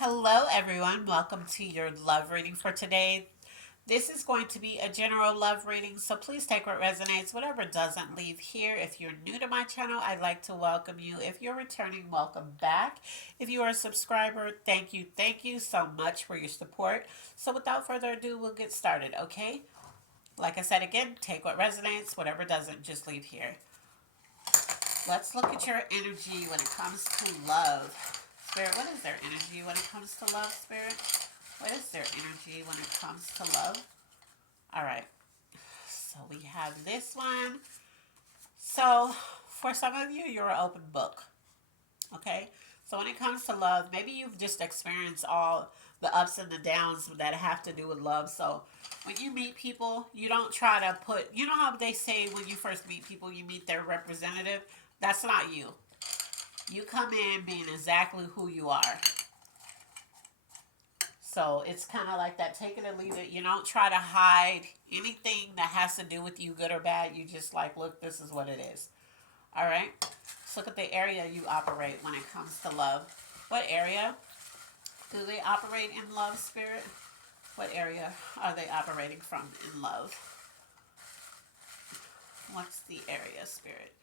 Hello, everyone. Welcome to your love reading for today. This is going to be a general love reading, so please take what resonates. Whatever doesn't, leave here. If you're new to my channel, I'd like to welcome you. If you're returning, welcome back. If you are a subscriber, thank you. Thank you so much for your support. So, without further ado, we'll get started, okay? Like I said again, take what resonates. Whatever doesn't, just leave here. Let's look at your energy when it comes to love. Spirit, what is their energy when it comes to love, Spirit? What is their energy when it comes to love? All right. So we have this one. So for some of you, you're an open book. Okay. So when it comes to love, maybe you've just experienced all the ups and the downs that have to do with love. So when you meet people, you don't try to put, you know how they say when you first meet people, you meet their representative? That's not you. You come in being exactly who you are. So it's kind of like that, take it or leave it. You don't try to hide anything that has to do with you, good or bad. You just like, look, this is what it is. All right. Let's look at the area you operate when it comes to love. What area do they operate in love, Spirit? What area are they operating from in love? What's the area, Spirit?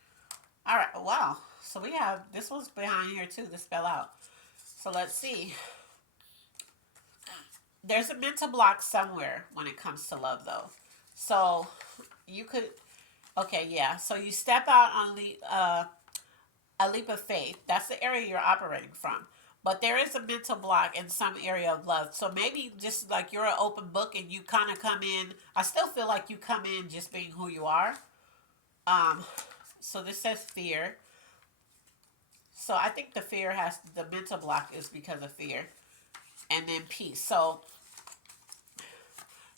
All right. Wow. So we have, this was behind here too, the spell out. So let's see. There's a mental block somewhere when it comes to love, though. So you could, okay, yeah. So you step out on a leap of faith. That's the area you're operating from. But there is a mental block in some area of love. So maybe just like you're an open book and you kind of come in. I still feel like you come in just being who you are. Um, so this says fear. So I think the fear has, the mental block is because of fear. And then peace. So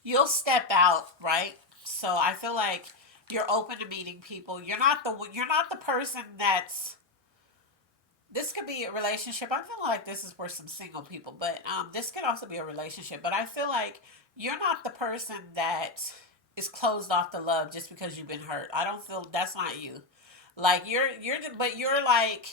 you'll step out, right? So I feel like you're open to meeting people. You're not the person that's, this could be a relationship. I feel like this is for some single people, but this could also be a relationship. But I feel like you're not the person that is closed off to love just because you've been hurt. I don't feel that's not you. Like but you're like,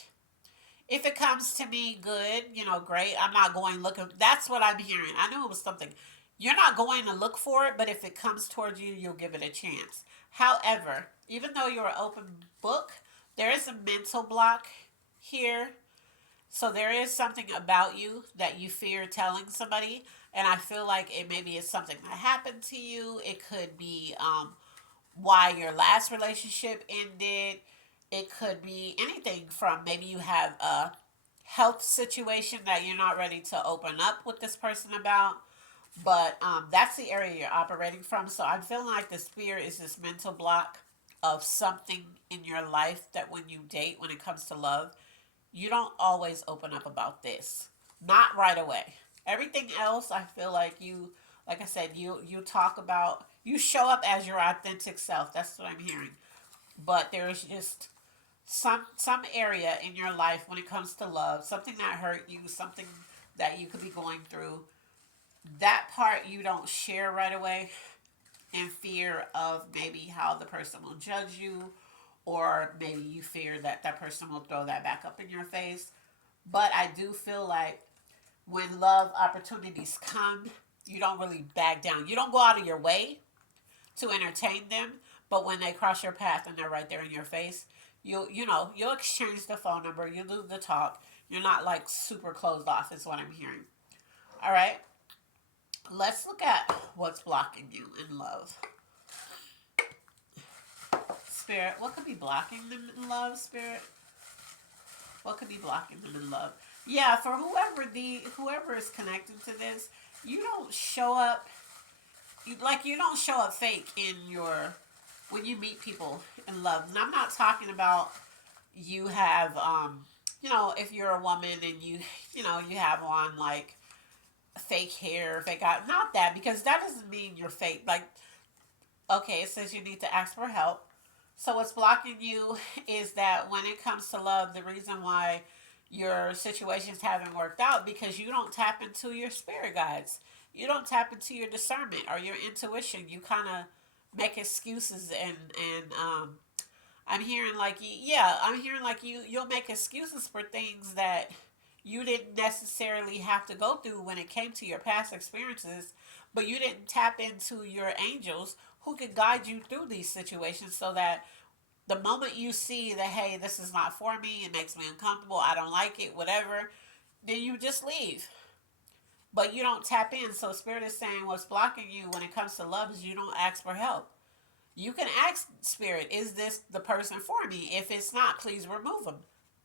if it comes to me, good, great. I'm not going looking. That's what I'm hearing. I knew it was something. You're not going to look for it, but if it comes towards you, you'll give it a chance. However, even though you're an open book, there is a mental block here. So there is something about you that you fear telling somebody. And I feel like it maybe is something that happened to you. It could be why your last relationship ended. It could be anything from maybe you have a health situation that you're not ready to open up with this person about. But that's the area you're operating from. So I'm feeling like this fear is this mental block of something in your life that when you date, when it comes to love, you don't always open up about this. Not right away. Everything else, I feel like you, like I said, you talk about, you show up as your authentic self. That's what I'm hearing. But there's just some area in your life when it comes to love, something that hurt you, something that you could be going through. That part you don't share right away in fear of maybe how the person will judge you, or maybe you fear that that person will throw that back up in your face. But I do feel like when love opportunities come, you don't really back down. You don't go out of your way to entertain them, but when they cross your path and they're right there in your face, you'll exchange the phone number, you do the talk. You're not like super closed off, is what I'm hearing. All right, let's look at what's blocking you in love. Spirit, what could be blocking them in love, Spirit? What could be blocking them in love? Yeah, for whoever is connected to this, you don't show up you don't show up fake in your when you meet people in love. And I'm not talking about you have if you're a woman and you have on like fake hair, fake eye, not that, because that doesn't mean you're fake. Like, okay, it says you need to ask for help. So what's blocking you is that when it comes to love, the reason why your situations haven't worked out because you don't tap into your spirit guides. You don't tap into your discernment or your intuition. You kind of make excuses and I'm hearing like, yeah, I'm hearing like you'll make excuses for things that you didn't necessarily have to go through when it came to your past experiences, but you didn't tap into your angels who could guide you through these situations so that the moment you see that, hey, this is not for me, it makes me uncomfortable, I don't like it, whatever, then you just leave. But you don't tap in. So Spirit is saying what's blocking you when it comes to love is you don't ask for help. You can ask Spirit, is this the person for me? If it's not, please remove them.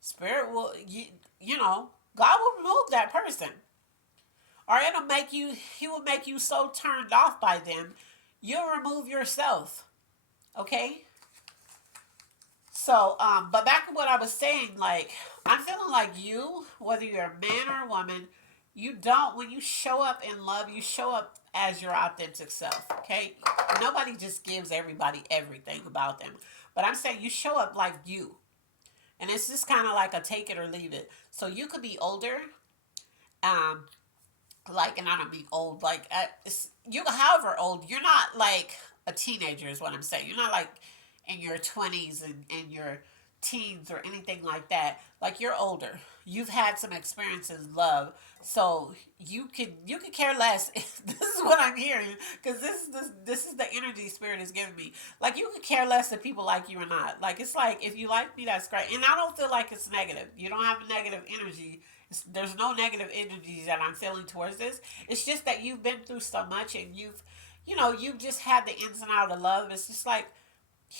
Spirit will, you know, God will remove that person. Or it'll make you, He will make you so turned off by them, you'll remove yourself. Okay? So, but back to what I was saying, like, I'm feeling like you, whether you're a man or a woman, you don't, when you show up in love, you show up as your authentic self, okay? Nobody just gives everybody everything about them. But I'm saying you show up like you. And it's just kind of like a take it or leave it. So you could be older, um, like, and I don't mean old, like, you, however old, you're not like a teenager, is what I'm saying. You're not like in your 20s and your teens or anything like that. Like, you're older. You've had some experiences, love, so you could care less. This is what I'm hearing, because this is the energy Spirit is giving me. Like, you could care less if people like you or not. Like, it's like, if you like me, that's great, and I don't feel like it's negative. You don't have a negative energy. There's no negative energies that I'm feeling towards this. It's just that you've been through so much, and you've just had the ins and outs of love. It's just like,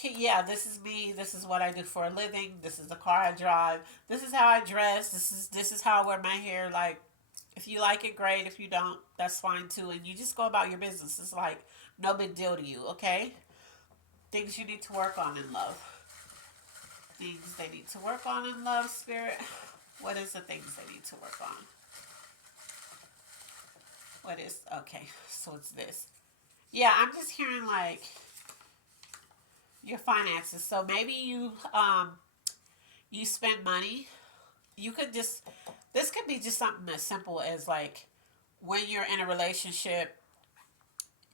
yeah, this is me. This is what I do for a living. This is the car I drive. This is how I dress. This is how I wear my hair. Like, if you like it, great. If you don't, that's fine too. And you just go about your business. It's like no big deal to you. Okay, things you need to work on in love. Things they need to work on in love, Spirit. What is the things they need to work on? What is, okay? So it's this. Yeah, I'm just hearing like your finances. So maybe you spend money. You could just, this could be just something as simple as like, when you're in a relationship,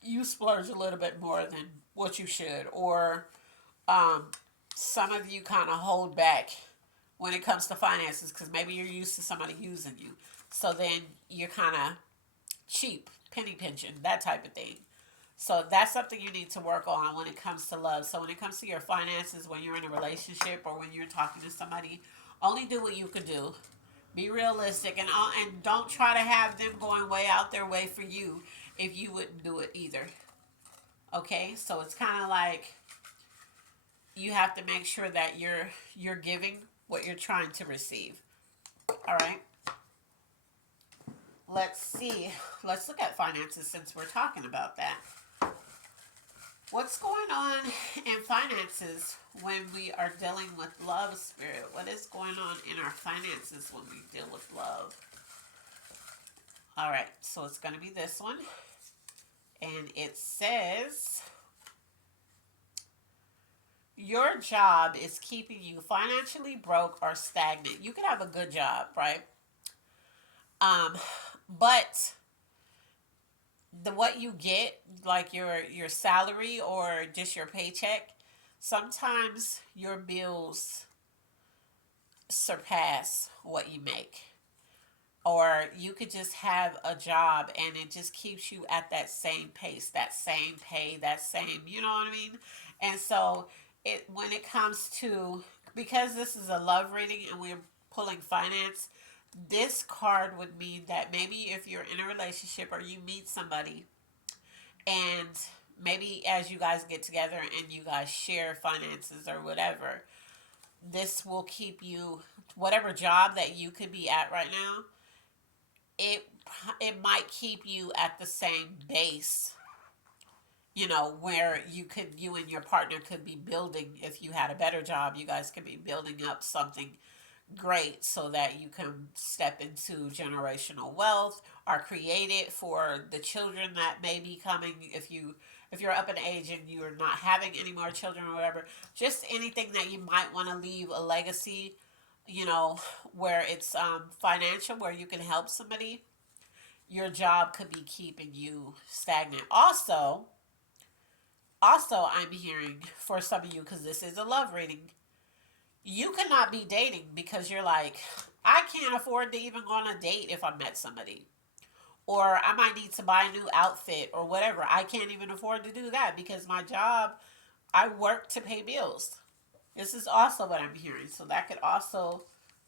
you splurge a little bit more than what you should, or um, some of you kind of hold back when it comes to finances because maybe you're used to somebody using you. So then you're kind of cheap, penny pinching, that type of thing. So that's something you need to work on when it comes to love. So when it comes to your finances, when you're in a relationship or when you're talking to somebody, only do what you can do. Be realistic, and don't try to have them going way out their way for you if you wouldn't do it either. Okay, so it's kind of like you have to make sure that you're giving what you're trying to receive. All right. Let's see. Let's look at finances since we're talking about that. What's going on in finances when we are dealing with love, Spirit? What is going on in our finances when we deal with love? All right, so it's going to be this one. And it says, your job is keeping you financially broke or stagnant. You could have a good job, right? Um, but the what you get, like your salary or just your paycheck, sometimes your bills surpass what you make. Or you could just have a job and it just keeps you at that same pace, that same pay, that same, you know what I mean? And so it when it comes to, because this is a love reading and we're pulling finance, this card would mean that maybe if you're in a relationship or you meet somebody, and maybe as you guys get together and you guys share finances or whatever, this will keep you, whatever job that you could be at right now, it it might keep you at the same base, where you and your partner could be building. If you had a better job, you guys could be building up something great so that you can step into generational wealth or create it for the children that may be coming. If you're up in age and you're not having any more children or whatever, just anything that you might want to leave a legacy, you know where it's financial, where you can help somebody. Your job could be keeping you stagnant. Also, I'm hearing for some of you, because this is a love reading, you cannot be dating because you're like, I can't afford to even go on a date if I met somebody. Or I might need to buy a new outfit or whatever. I can't even afford to do that because my job, I work to pay bills. This is also what I'm hearing. So that could also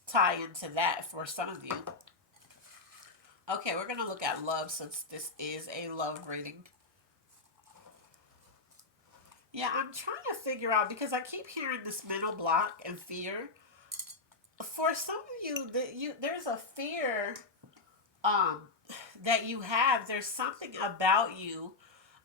tie into that for some of you. Okay, we're going to look at love since this is a love reading. Yeah, I'm trying to figure out because I keep hearing this mental block and fear. For some of you, there's a fear um that you have. There's something about you,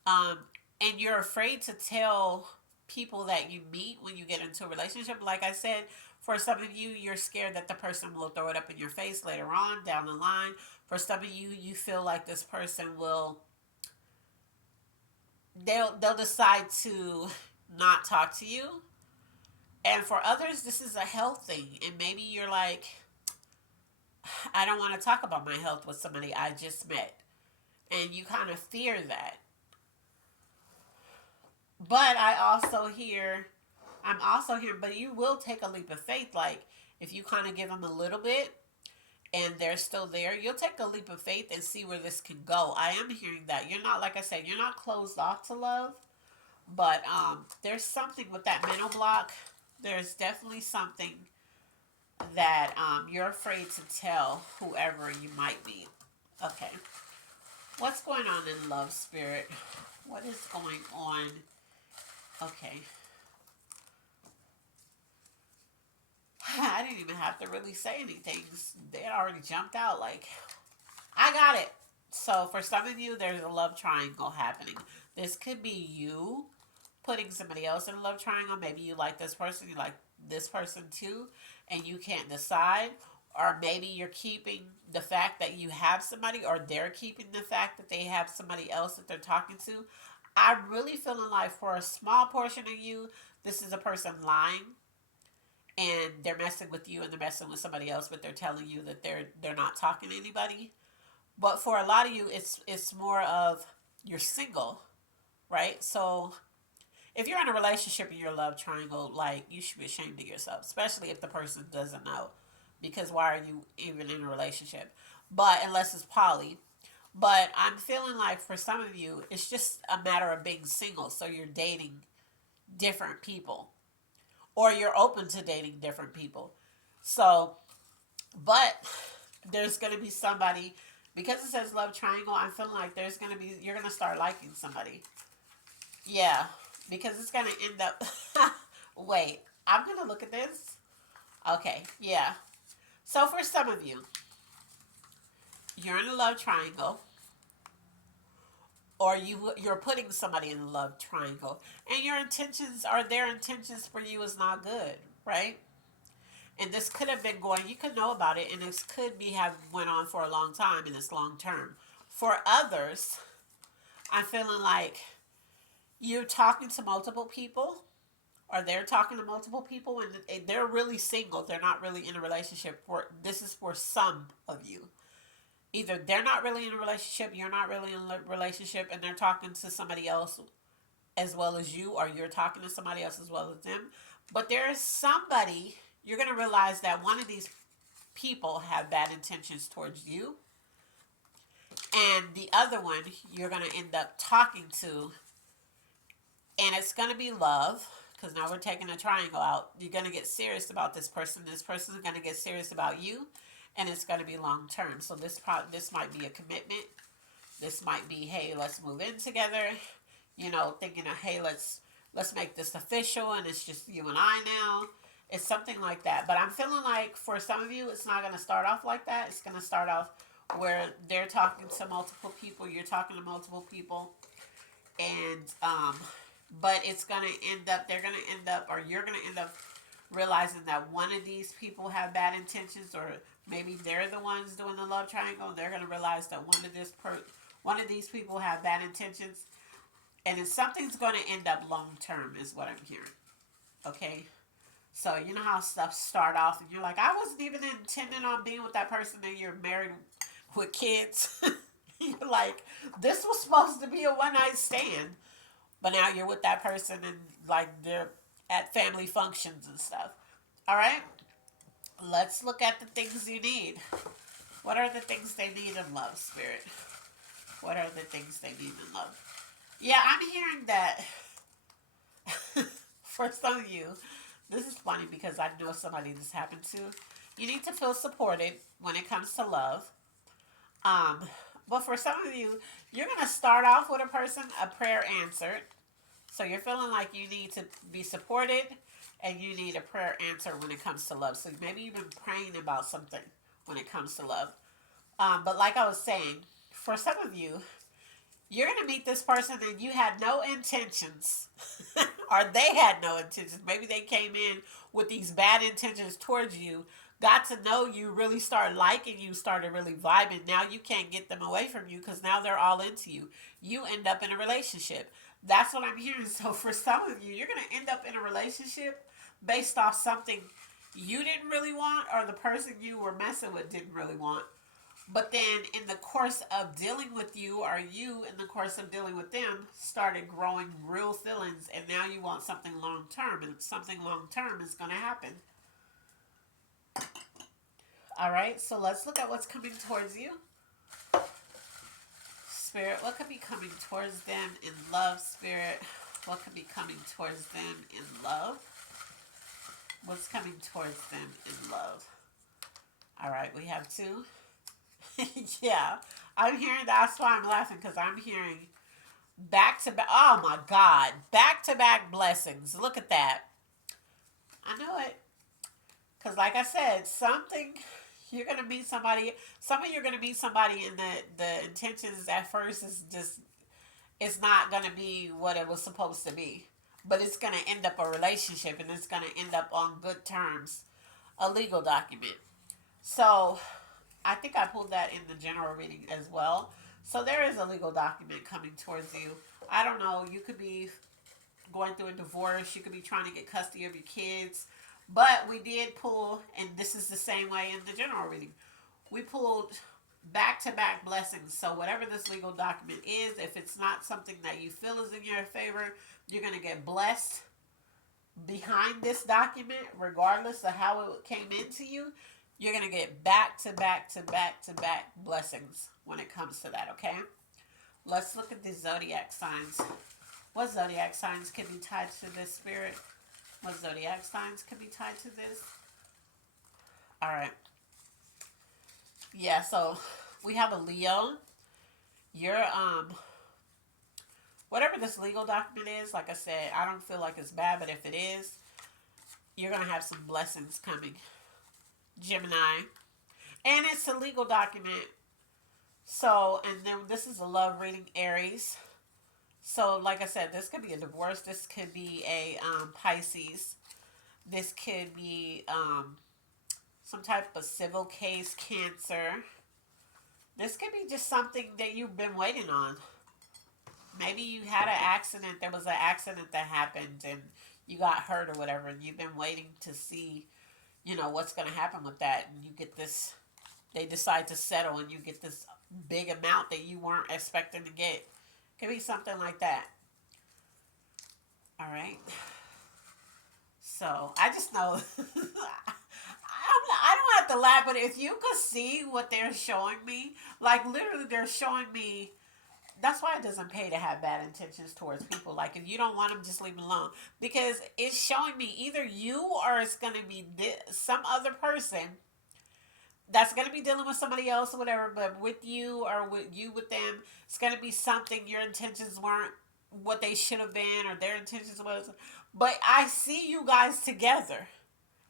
um, and you're afraid to tell people that you meet when you get into a relationship. Like I said, for some of you, you're scared that the person will throw it up in your face later on down the line. For some of you, you feel like this person will they'll decide to not talk to you. And for others, this is a health thing. And maybe you're like, I don't want to talk about my health with somebody I just met. And you kind of fear that. But I'm also here, but you will take a leap of faith. Like, if you kind of give them a little bit and they're still there, you'll take a leap of faith and see where this can go. I am hearing that. You're not, like I said, you're not closed off to love, but there's something with that mental block. There's definitely something that you're afraid to tell whoever you might meet. Okay. What's going on in love, spirit? What is going on? Okay. I didn't even have to really say anything. They had already jumped out like, I got it. So for some of you, there's a love triangle happening. This could be you putting somebody else in a love triangle. Maybe you like this person, you like this person too, and you can't decide. Or maybe you're keeping the fact that you have somebody, or they're keeping the fact that they have somebody else that they're talking to. I'm really feeling like for a small portion of you, this is a person lying and they're messing with you and they're messing with somebody else, but they're telling you that they're not talking to anybody. But for a lot of you, it's more of you're single, right? So if you're in a relationship in your love triangle, like you should be ashamed of yourself, especially if the person doesn't know, because why are you even in a relationship? But unless it's poly. But I'm feeling like for some of you, it's just a matter of being single. So you're dating different people, or you're open to dating different people. So, but there's going to be somebody, because it says love triangle, I'm feeling like you're going to start liking somebody. Yeah, because it's going to end up, wait, I'm going to look at this. Okay, yeah. So for some of you, you're in a love triangle, or you're putting somebody in a love triangle, and your intentions or their intentions for you is not good, right? And this could have been going, you could know about it, and this could be have went on for a long time, and it's long term. For others, I'm feeling like you're talking to multiple people, or they're talking to multiple people, and they're really single. They're not really in a relationship. For this is for some of you. Either they're not really in a relationship, you're not really in a relationship, and they're talking to somebody else as well as you, or you're talking to somebody else as well as them. But there is somebody, you're going to realize that one of these people have bad intentions towards you, and the other one you're going to end up talking to, and it's going to be love. Because now we're taking a triangle out. You're going to get serious about this person. This person is going to get serious about you, and it's going to be long term. So this might be a commitment. This might be, hey, let's move in together. Thinking of, hey, let's make this official, and it's just you and I now. It's something like that. But I'm feeling like for some of you, it's not going to start off like that. It's going to start off where they're talking to multiple people, you're talking to multiple people, and but it's going to end up, they're going to end up, or you're going to end up realizing that one of these people have bad intentions, or maybe they're the ones doing the love triangle, and they're going to realize that one of these people have bad intentions, and then something's going to end up long term is what I'm hearing. Okay, so you know how stuff start off and you're like, I wasn't even intending on being with that person, and you're married with kids. You're like, this was supposed to be a one night stand, but now you're with that person, and like they're at family functions and stuff. All right. Let's look at the things you need. What are the things they need in love, Spirit? What are the things they need in love? Yeah, I'm hearing that for some of you, this is funny because I know somebody this happened to. You need to feel supported when it comes to love. Um, but for some of you, you're gonna start off with a person, a prayer answered. So you're feeling like you need to be supported and you need a prayer answer when it comes to love. So maybe you've been praying about something when it comes to love. But like I was saying, for some of you, you're going to meet this person and you had no intentions, or they had no intentions. Maybe they came in with these bad intentions towards you, got to know you, really started liking you, started really vibing. Now you can't get them away from you because now they're all into you. You end up in a relationship. That's what I'm hearing. So for some of you, you're going to end up in a relationship based off something you didn't really want or the person you were messing with didn't really want. But then, in the course of dealing with you, or you, in the course of dealing with them, started growing real feelings, and now you want something long term, and something long term is going to happen. All right, so let's look at what's coming towards you. Spirit, what could be coming towards them in love, Spirit? What could be coming towards them in love? What's coming towards them in love? All right, we have two. Yeah, I'm hearing, that's why I'm laughing, because I'm hearing back to back. Oh my God. Back to back blessings. Look at that. I know it. Because, like I said, something, you're going to meet somebody. Some of you're going to meet somebody, and the intentions at first is just, it's not going to be what it was supposed to be. But it's going to end up a relationship, and it's going to end up on good terms. A legal document. So, I think I pulled that in the general reading as well. So there is a legal document coming towards you. I don't know. You could be going through a divorce. You could be trying to get custody of your kids. But we did pull, and this is the same way in the general reading. We pulled back to back blessings. So whatever this legal document is, if it's not something that you feel is in your favor, you're going to get blessed behind this document, regardless of how it came into you. You're going to get back to back to back to back blessings when it comes to that, okay? Let's look at the zodiac signs. What zodiac signs can be tied to this, Spirit? What zodiac signs can be tied to this? All right. Yeah, so we have a Leo. You're whatever this legal document is, like I said, I don't feel like it's bad, but if it is, you're going to have some blessings coming. Gemini. And it's a legal document. So, and then this is a love reading, Aries. So, like I said, this could be a divorce. This could be a Pisces. This could be some type of civil case, Cancer. This could be just something that you've been waiting on. Maybe you had an accident. There was an accident that happened and you got hurt or whatever, and you've been waiting to see, what's going to happen with that. And you get this, they decide to settle, and you get this big amount that you weren't expecting to get. Could be something like that. All right. So I just know I don't have to laugh, but if you could see what they're showing me, like literally they're showing me. That's why it doesn't pay to have bad intentions towards people. Like if you don't want them, just leave them alone, because it's showing me either you or it's gonna be some other person that's gonna be dealing with somebody else or whatever. But with you or with you with them, it's gonna be something your intentions weren't what they should have been, or their intentions was. But I see you guys together.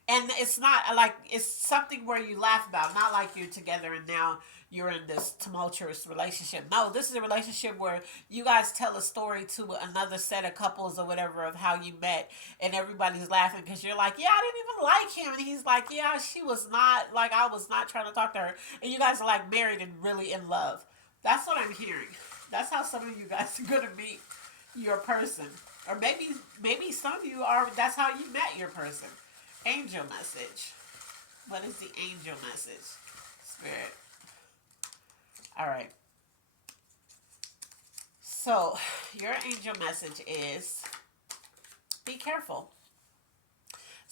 And it's not like it's something where you laugh about, not like you're together and now you're in this tumultuous relationship. No, this is a relationship where you guys tell a story to another set of couples or whatever of how you met, and everybody's laughing because you're like, yeah, I didn't even like him, and he's like, yeah, she was not, like, I was not trying to talk to her, and you guys are like married and really in love. That's what I'm hearing. That's how some of you guys are gonna meet your person, or maybe some of you are. That's how you met your person. Angel message. What is the angel message? Spirit. All right. So, your angel message is be careful.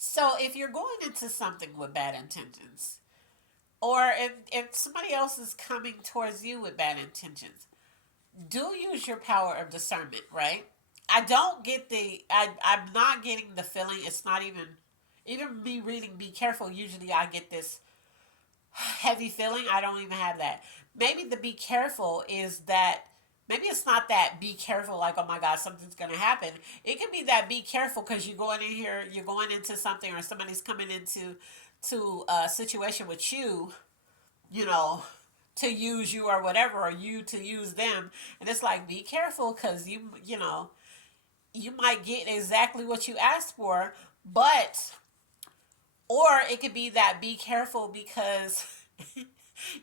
So if you're going into something with bad intentions, or if somebody else is coming towards you with bad intentions, do use your power of discernment, right? I don't get I'm not getting the feeling, it's not even me reading Be Careful, usually I get this heavy feeling. I don't even have that. Maybe the be careful is that maybe it's not that be careful like oh my god something's gonna happen. It can be that be careful because you're going in here, you're going into something, or somebody's coming into to a situation with you, you know, to use you or whatever, or you to use them, and it's like be careful because you know you might get exactly what you asked for, but or it could be that be careful because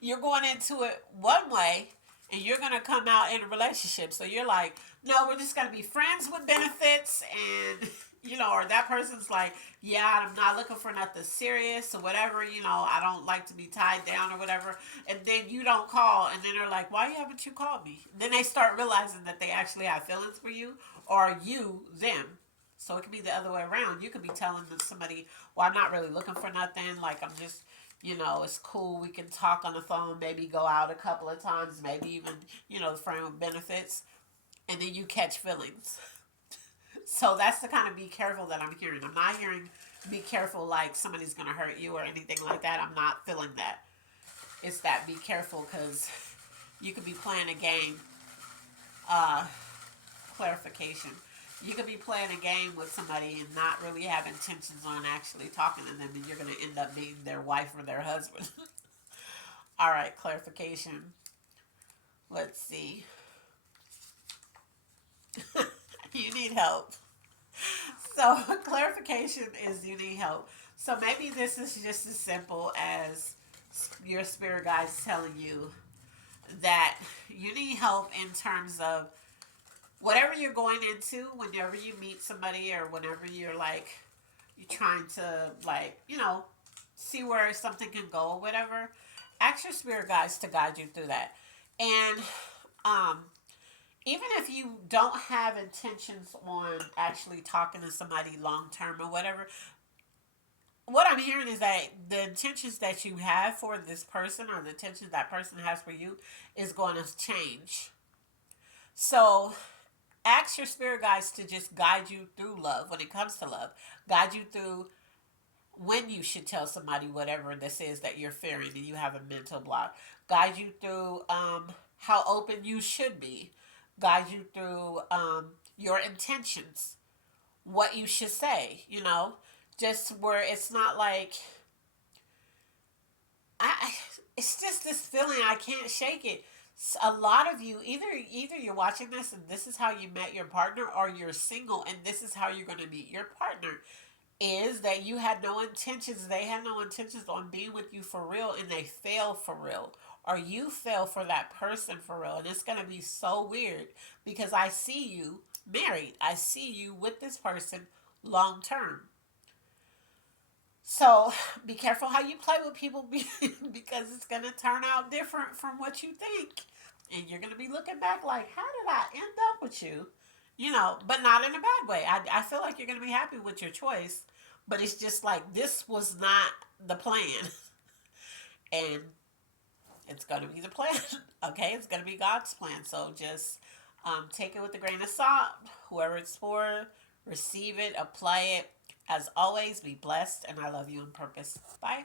you're going into it one way and you're going to come out in a relationship. So you're like, no, we're just going to be friends with benefits. And, you know, or that person's like, yeah, I'm not looking for nothing serious or whatever. You know, I don't like to be tied down or whatever. And then you don't call. And then they're like, why haven't you called me? And then they start realizing that they actually have feelings for you, or you, them. So it could be the other way around. You could be telling somebody, well, I'm not really looking for nothing. Like, I'm just, you know, it's cool. We can talk on the phone, maybe go out a couple of times, maybe even, you know, the friend with benefits. And then you catch feelings. So that's the kind of be careful that I'm hearing. I'm not hearing be careful like somebody's going to hurt you or anything like that. I'm not feeling that. It's that be careful because you could be playing a game. Uh, Clarification. You could be playing a game with somebody and not really have intentions on actually talking to them, and you're going to end up being their wife or their husband. All right, clarification. Let's see. You need help. So, clarification is you need help. So, maybe this is just as simple as your spirit guides telling you that you need help in terms of whatever you're going into, whenever you meet somebody, or whenever you're like you're trying to, like, you know, see where something can go or whatever, ask your spirit guides to guide you through that. And um even if you don't have intentions on actually talking to somebody long term or whatever, what I'm hearing is that the intentions that you have for this person, or the intentions that person has for you, is going to change. So ask your spirit guides to just guide you through love when it comes to love. Guide you through when you should tell somebody whatever this is that you're fearing and you have a mental block. Guide you through how open you should be. Guide you through your intentions, what you should say, you know, just where it's not like I it's just this feeling I can't shake it. A lot of you either you're watching this and this is how you met your partner, or you're single and this is how you're going to meet your partner, is that you had no intentions, they had no intentions on being with you for real, and they fail for real, or you fail for that person for real. And it's going to be so weird because I see you married, I see you with this person long term. So be careful how you play with people because it's going to turn out different from what you think. And you're going to be looking back like, how did I end up with you? You know, but not in a bad way. I feel like you're going to be happy with your choice, but it's just like this was not the plan. And it's going to be the plan. Okay? It's going to be God's plan. So just take it with a grain of salt. Whoever it's for, receive it, apply it. As always, be blessed, and I love you on purpose. Bye.